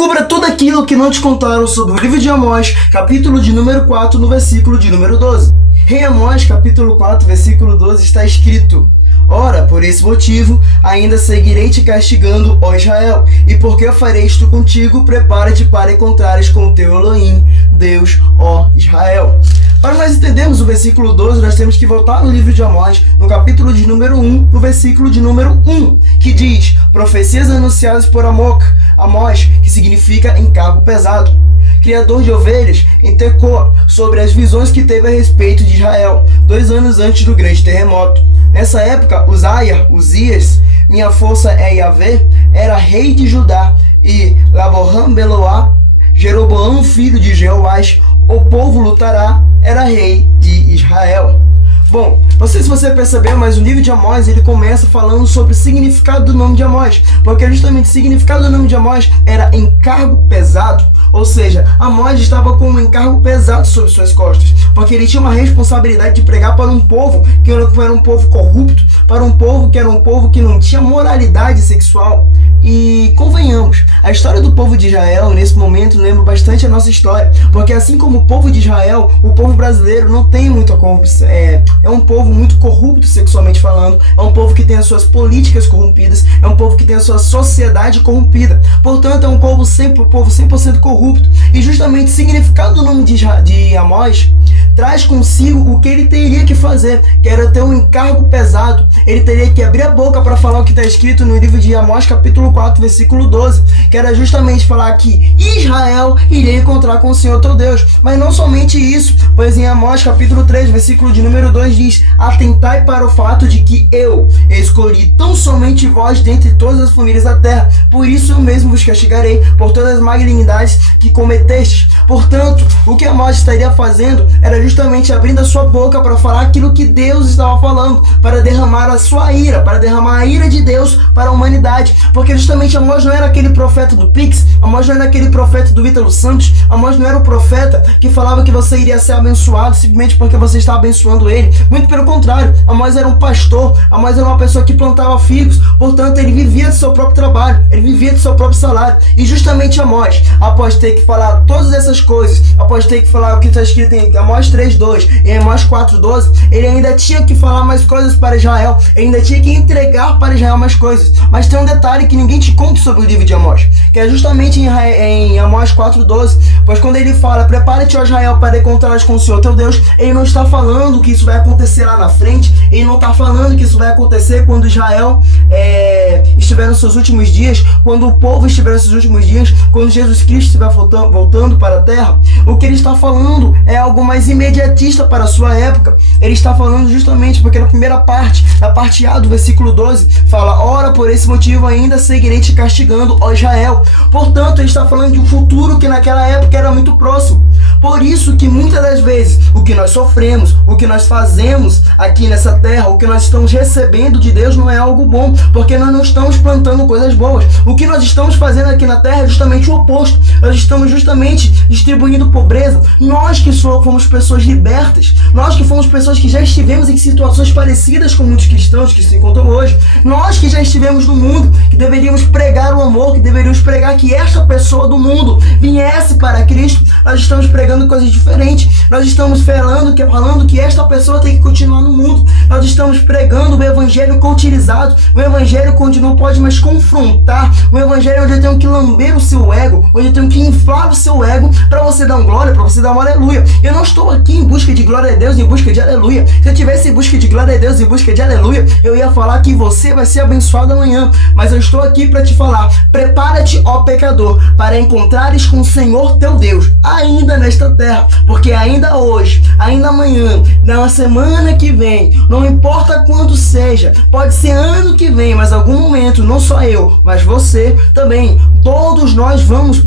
Descubra tudo aquilo que não te contaram sobre o livro de Amós, capítulo de número 4, no versículo de número 12. Em Amós, capítulo 4, versículo 12, está escrito: Ora, por esse motivo, ainda seguirei te castigando, ó Israel, e porque eu farei isto contigo, prepara-te para encontrares com o teu Elohim, Deus, ó Israel. Para nós entendermos o versículo 12, nós temos que voltar no livro de Amós, no capítulo de número 1, no versículo de número 1, que diz: Profecias anunciadas por Amós, que significa encargo pesado, criador de ovelhas, em Tecoa, sobre as visões que teve a respeito de Israel, 2 anos antes do grande terremoto. Nessa época, Uzias, minha força é Yahvé, era rei de Judá, e Laborram-Beloá, Jeroboão, filho de Jeoás, o povo lutará, era rei de Israel. Bom, não sei se você percebeu, mas o livro de Amós, ele começa falando sobre o significado do nome de Amós, porque justamente o significado do nome de Amós era encargo pesado, ou seja, Amós estava com um encargo pesado sobre suas costas, porque ele tinha uma responsabilidade de pregar para um povo que era um povo corrupto, para um povo que era um povo que não tinha moralidade sexual. E convenhamos, a história do povo de Israel nesse momento lembra bastante a nossa história, porque assim como o povo de Israel, o povo brasileiro não tem muita corrupção, é um povo muito corrupto sexualmente falando, é um povo que tem as suas políticas corrompidas, é um povo que tem a sua sociedade corrompida, portanto é um povo 100% corrupto. E justamente o significado do nome de Amós traz consigo o que ele teria que fazer, que era ter um encargo pesado. Ele teria que abrir a boca para falar o que está escrito no livro de Amós, capítulo 4, versículo 12, que era justamente falar que Israel iria encontrar com o Senhor teu Deus. Mas não somente isso, pois em Amós, capítulo 3, versículo de número 2 diz: Atentai para o fato de que eu escolhi tão somente vós dentre todas as famílias da terra, por isso eu mesmo vos castigarei por todas as malignidades que cometestes. Portanto, o que Amós estaria fazendo era justamente abrindo a sua boca para falar aquilo que Deus estava falando, para derramar a sua ira, para derramar a ira de Deus para a humanidade, porque justamente Amós não era aquele profeta do Pix, Amós não era aquele profeta do Ítalo Santos, Amós não era o profeta que falava que você iria ser abençoado simplesmente porque você está abençoando ele. Muito pelo contrário, Amós era um pastor, Amós era uma pessoa que plantava figos, portanto ele vivia do seu próprio trabalho, ele vivia do seu próprio salário. E justamente Amós, após ter que falar todas essas coisas, após ter que falar o que está escrito em Amós 3:2 e Amós 4:12, ele ainda tinha que falar mais coisas para Israel, ele ainda tinha que entregar para Israel mais coisas. Mas tem um detalhe que ninguém te conta sobre o livro de Amós, que é justamente em Amós 4:12, pois quando ele fala: Prepara-te, ó Israel, para encontrares com o Senhor teu Deus, ele não está falando que isso vai acontecer lá na frente, ele não está falando que isso vai acontecer quando Israel estiver nos seus últimos dias, quando o povo estiver nos seus últimos dias, quando Jesus Cristo estiver voltando para a terra. O que ele está falando é algo mais imediatista para a sua época. Ele está falando justamente porque na primeira parte, na parte A do versículo 12, fala: Ora, por esse motivo ainda seguirei te castigando, ó Israel. Portanto, ele está falando de um futuro que naquela época era muito próximo. Por isso que muitas das vezes o que nós sofremos, o que nós fazemos aqui nessa terra, o que nós estamos recebendo de Deus não é algo bom, porque nós não estamos plantando coisas boas. O que nós estamos fazendo aqui na terra é justamente o oposto. Nós estamos justamente distribuindo pobreza. Nós que fomos pessoas libertas, nós que fomos pessoas que já estivemos em situações parecidas com muitos cristãos que se encontram hoje, nós que já estivemos no mundo, que deveríamos pregar o amor, que deveríamos pregar que esta pessoa do mundo viesse para Cristo, nós estamos pregando coisas diferentes. Nós estamos falando que esta pessoa tem que continuar no mundo. Nós estamos pregando o evangelho cauterizado, o evangelho onde não pode mais confrontar, o evangelho onde eu tenho que lamber o seu ego, onde eu tenho que inflar o seu ego para você dar um glória, para você dar um aleluia. Eu não estou aqui em busca de glória a Deus, em busca de aleluia. Se eu tivesse em busca de glória a Deus, em busca de aleluia, eu ia falar que você vai ser abençoado amanhã. Mas eu estou aqui para te falar: prepara-te, ó pecador, para encontrares com o Senhor teu Deus, ainda nesta terra, porque ainda hoje, ainda amanhã, na semana que vem, não importa quando seja, pode ser ano que vem, mas algum momento, não só eu, mas você também, todos nós vamos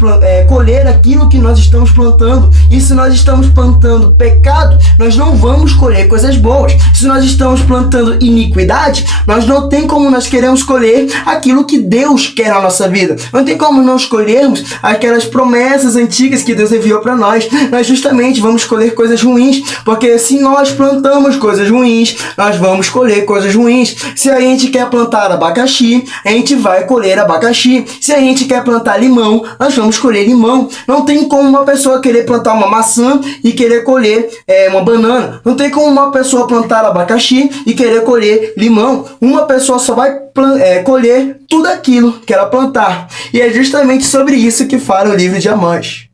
colher aquilo que nós estamos plantando. E se nós estamos plantando pecado, nós não vamos colher coisas boas. Se nós estamos plantando iniquidade, nós não tem como nós queremos colher aquilo que Deus quer na nossa vida. Não tem como não escolhermos aquelas promessas antigas que Deus enviou para nós justamente vamos colher coisas ruins, porque se nós plantamos coisas ruins, nós vamos colher coisas ruins. Se a gente quer plantar abacaxi, a gente vai colher abacaxi. Se a gente quer plantar limão, nós vamos colher limão. Não tem como uma pessoa querer plantar uma maçã e querer colher uma banana. Não tem como uma pessoa plantar abacaxi e querer colher limão. Uma pessoa só vai colher tudo aquilo que ela plantar. E é justamente sobre isso que fala o livro de Amós.